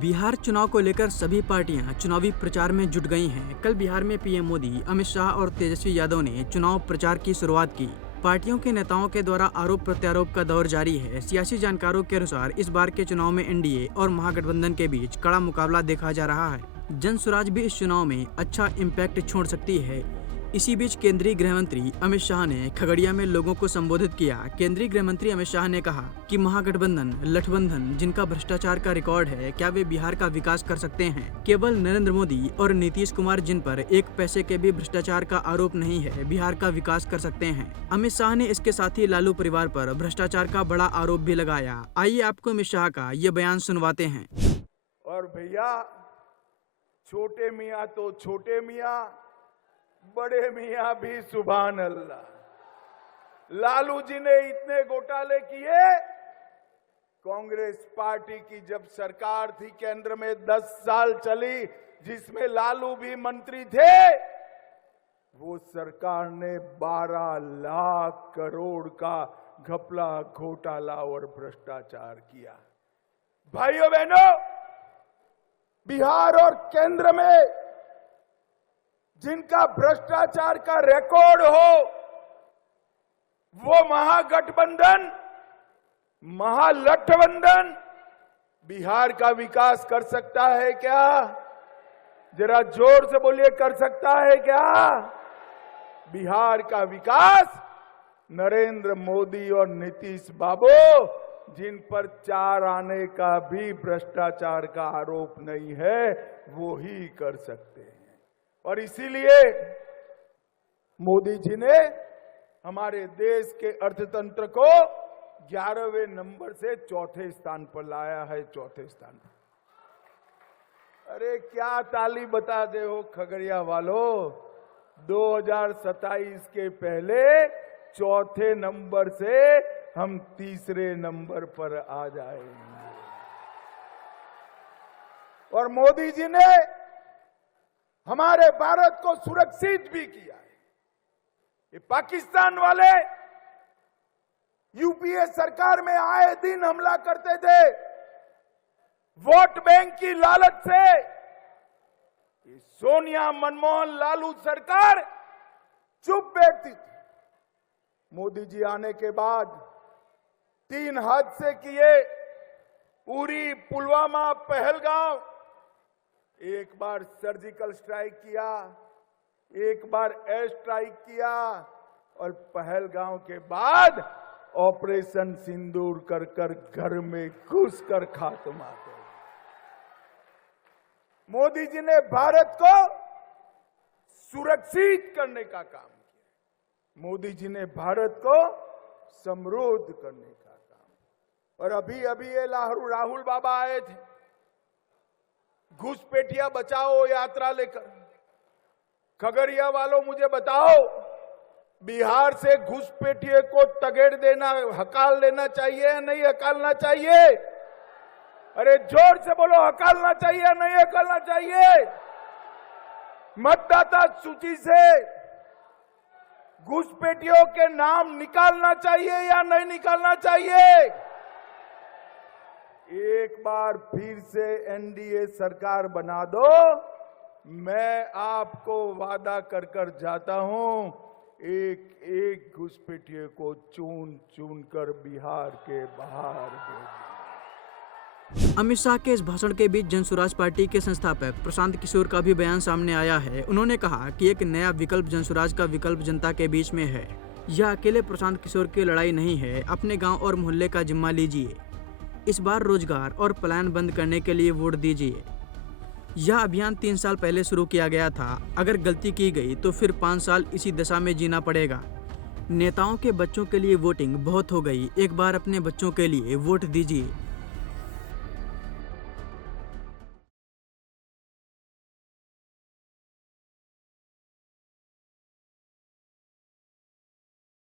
बिहार चुनाव को लेकर सभी पार्टियां चुनावी प्रचार में जुट गई हैं। कल बिहार में पीएम मोदी, अमित शाह और तेजस्वी यादव ने चुनाव प्रचार की शुरुआत की। पार्टियों के नेताओं के द्वारा आरोप प्रत्यारोप का दौर जारी है। सियासी जानकारों के अनुसार इस बार के चुनाव में एनडीए और महागठबंधन के बीच कड़ा मुकाबला देखा जा रहा है। जन स्वराज भी इस चुनाव में अच्छा इम्पैक्ट छोड़ सकती है। इसी बीच केंद्रीय गृह मंत्री अमित शाह ने खगड़िया में लोगों को संबोधित किया। केंद्रीय गृह मंत्री अमित शाह ने कहा कि महागठबंधन, गठबंधन जिनका भ्रष्टाचार का रिकॉर्ड है, क्या वे बिहार का विकास कर सकते हैं? केवल नरेंद्र मोदी और नीतीश कुमार, जिन पर एक पैसे के भी भ्रष्टाचार का आरोप नहीं है, बिहार का विकास कर सकते हैं। अमित शाह ने इसके साथ ही लालू परिवार पर भ्रष्टाचार का बड़ा आरोप भी लगाया। आइए आपको अमित शाह का ये बयान सुनवाते हैं। और भैया, छोटे मियाँ तो छोटे मियाँ, बड़े मियाँ भी सुभान अल्लाह। लालू जी ने इतने घोटाले किए। कांग्रेस पार्टी की जब सरकार थी केंद्र में 10 साल चली, जिसमें लालू भी मंत्री थे, वो सरकार ने 12 लाख करोड़ का घपला, घोटाला और भ्रष्टाचार किया। भाइयों बहनों, बिहार और केंद्र में जिनका भ्रष्टाचार का रिकॉर्ड हो, वो महागठबंधन, महागठबंधन बिहार का विकास कर सकता है क्या? जरा जोर से बोलिए, कर सकता है क्या? बिहार का विकास नरेंद्र मोदी और नीतीश बाबू, जिन पर 4 आने का भी भ्रष्टाचार का आरोप नहीं है, वो ही कर सकते हैं। और इसीलिए मोदी जी ने हमारे देश के अर्थतंत्र को 11वें नंबर से 4थे स्थान पर लाया है। 4थे स्थान पर। अरे क्या ताली बता दे हो खगड़िया वालों। 2027 के पहले 4थे नंबर से हम 3रे नंबर पर आ जाएंगे। और मोदी जी ने हमारे भारत को सुरक्षित भी किया है। ये पाकिस्तान वाले यूपीए सरकार में आए दिन हमला करते थे, वोट बैंक की लालच से। ये सोनिया, मनमोहन, लालू सरकार चुप बैठती थी। मोदी जी आने के बाद 3 हादसे किए, उरी, पुलवामा, पहलगांव। एक बार सर्जिकल स्ट्राइक किया, एक बार एयर स्ट्राइक किया, और पहलगांव के बाद ऑपरेशन सिंदूर कर कर घर में घुस कर खात्मा कर। मोदी जी ने भारत को सुरक्षित करने का काम किया। मोदी जी ने भारत को समृद्ध करने का काम। और अभी ये राहुल बाबा आए थे घुसपैठिया बचाओ यात्रा लेकर। खगड़िया वालों, मुझे बताओ, बिहार से घुसपैठिए को तगेड़ देना, हकाल देना चाहिए या नहीं हकालना चाहिए? अरे जोर से बोलो, हकालना चाहिए या नहीं हकालना चाहिए? मतदाता सूची से घुसपैठियों के नाम निकालना चाहिए या नहीं निकालना चाहिए? एक बार फिर से एनडीए सरकार बना दो। मैं आपको वादा कर कर जाता हूं, एक एक घुसपैठिए को चुन चुन कर बिहार के बाहर भेज। अमित शाह के इस भाषण के बीच जन स्वराज पार्टी के संस्थापक प्रशांत किशोर का भी बयान सामने आया है। उन्होंने कहा कि एक नया विकल्प जन स्वराज का विकल्प जनता के बीच में है। यह अकेले प्रशांत किशोर की लड़ाई नहीं है। अपने गांव और मोहल्ले का जिम्मा लीजिए। इस बार रोजगार और पलायन बंद करने के लिए वोट दीजिए। यह अभियान 3 साल पहले शुरू किया गया था। अगर गलती की गई तो फिर 5 साल इसी दशा में जीना पड़ेगा। नेताओं के बच्चों के लिए वोटिंग बहुत हो गई। एक बार अपने बच्चों के लिए वोट दीजिए।